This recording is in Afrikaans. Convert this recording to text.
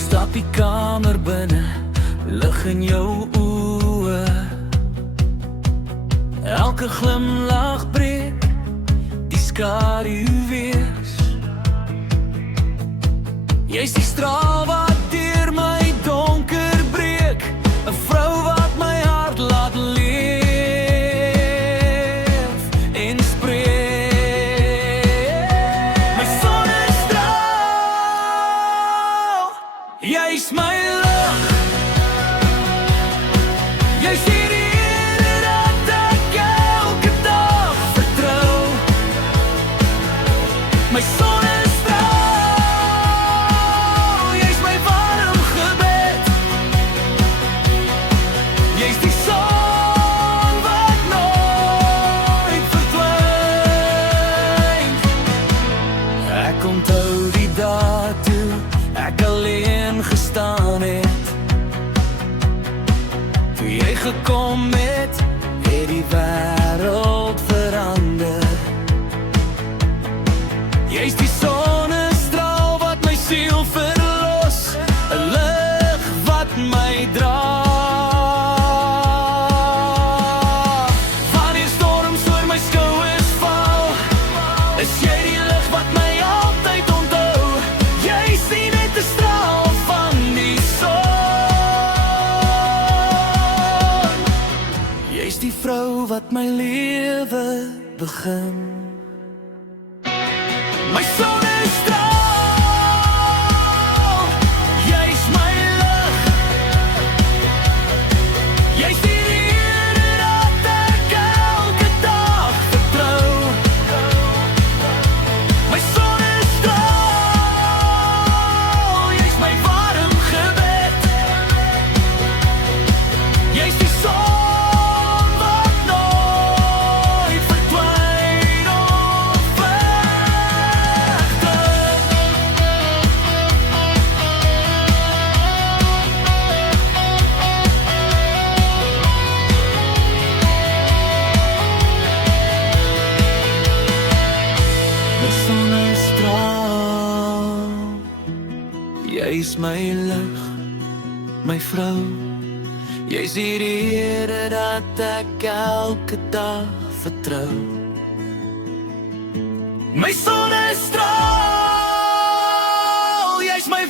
stap die kamer binne, lig in jou oë. Elke glimlach breek die skaduw wees. Jy's die straal wat deur my donker breek, 'n vrou wat my hart laat leef en spreek. My sonnestraal, jy's my lig. Jy's die rede dat ek elke dag vertrou. My sonnestraal, jy's my warm gebed. Jy's die son wat nooit verdwyn. Ek onthou die dag toe ek alleen gestaan het. Toe jy gekom het die wêreld verander. Jy's die sonnestraal wat my siel verlos, 'n lig wat my dra. Wanneer storms oor my skouers val, is jy die lig wat my altyd onthou. Jy's nie net 'n straal van die son, jy's die vrou wat my lewe begin. My sonnestraal, jy's my lig. Jy's die rede dat ek elke dag vertrou. My sonnestraal, jy's my warm gebed. Jy's die son wat nooit verdwyn of wegtrek. My sonnestraal, jy's my lig, my vrou. Jy's die rede dat ek elke dag vertrou. My sonnestraal, jy's my